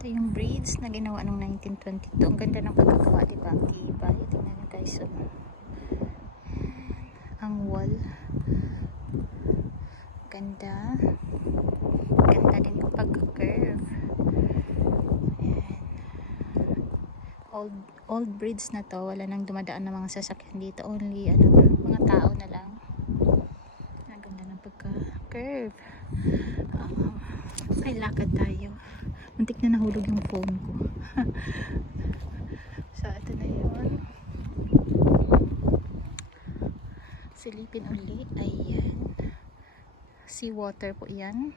Ito yung bridge na ginawa noong 1922. Ang ganda ng pagkagawa, di ba? Ang tibay. Tingnan nyo guys. So, ang wall. Ganda. Ganda din yung pagka-curve. Old, old bridge na to. Wala nang dumadaan ng mga sasakyan dito. Only, ano, mga tao na lang. Ang ganda ng pagka-curve. Um, ay, lakad. Muntik na nahulog yung phone ko. so, ito na yun. Silipin uli. Ayan. Seawater po yan.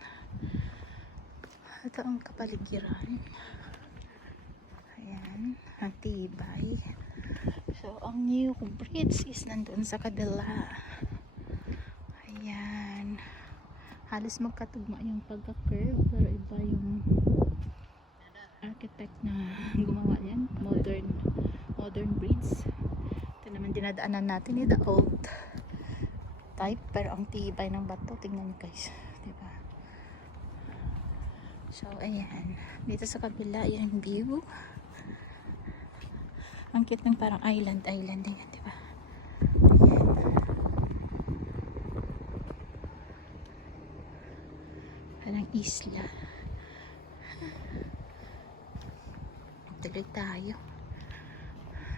Ito ang kapaligiran. Ayan. Ang tibay. So, ang new bridge is nandun sa kabila. Ayan. Halos magkatugma yung pagka-curve pero iba yung architect na gumawa yan. Modern modern bridge. Ito naman dinadaanan natin eh, the old type pero ang tibay ng bato. Tingnan nyo guys. Diba? So, ayan. Dito sa kabila, yung view. Ang cute ng parang island, island din yan, diba? Parang isla. Tuloy tayo.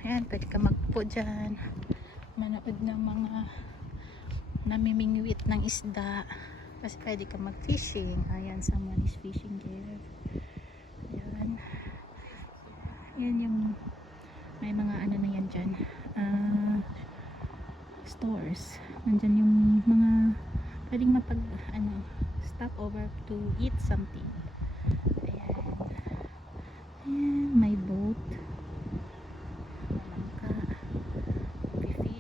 Ayan, pwede ka magpo dyan. Manood ng mga namimingwit ng isda. Kasi pwede ka mag-fishing. Ayan, someone is fishing there. Ayan. Ayan yung may mga ano na yan dyan. Ah, stores. Nandyan yung mga pwedeng mapag ano, stop over to eat something. Ayan. Ayan, may boat. Alam ka,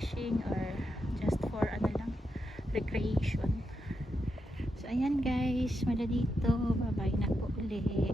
fishing or just for ano lang, recreation. So, ayan guys, mula dito. Bye-bye na po uli.